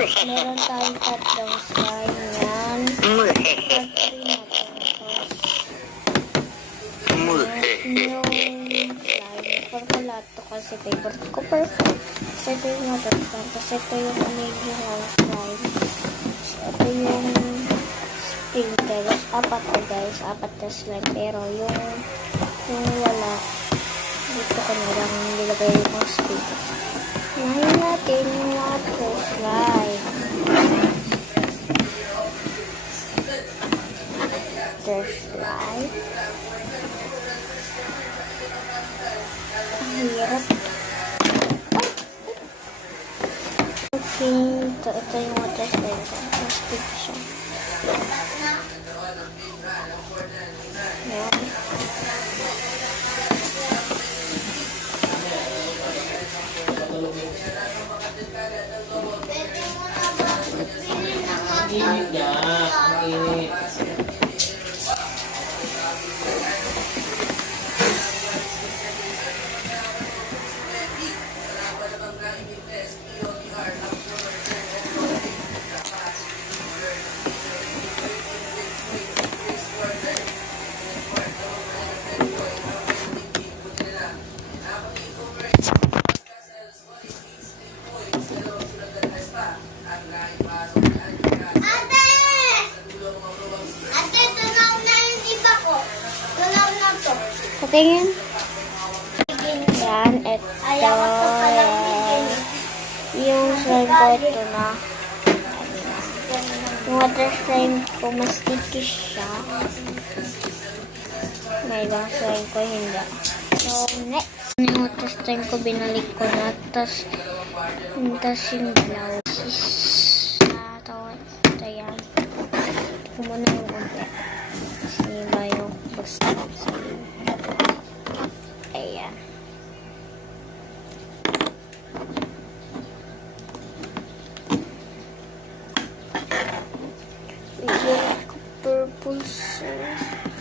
Meron tayong tatlong slime yan. Part 3 na to. Yung slime. Purple kasi favorite ko purple. Kasi ito yung water slime. Kasi ito yung amazing slime. So, ito yung sprinkles. Apat na guys. Apat na slime. Pero yung wala. Dito ko na lang nilagay yung mga sprinkles. Ngayon natin yung water slime. Water slime. Ang hirap. Okay, ito yung water slime. Mas big siya. Yan. Init niya. Init. Patingin. Yan, ito. Yung slime ko, ito na. Yung water slime ko, mas sticky siya. May ibang slime ko, hindi. So, next. Yung water slime ko, binalik ko na. Tapos yung dalaw. Ito yan. Ito ko muna yung unti. Kasi ba yung basta. Ayan. Bigyan ko purple sauce.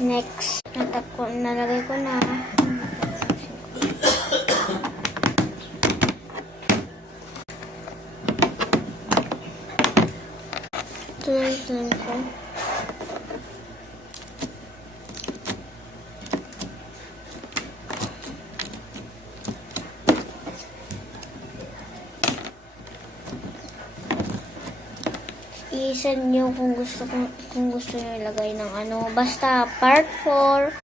Next, nalagay ko na. Ito na yung slime ko. I-send nyo kung gusto nyo ilagay ng ano. Basta part 4.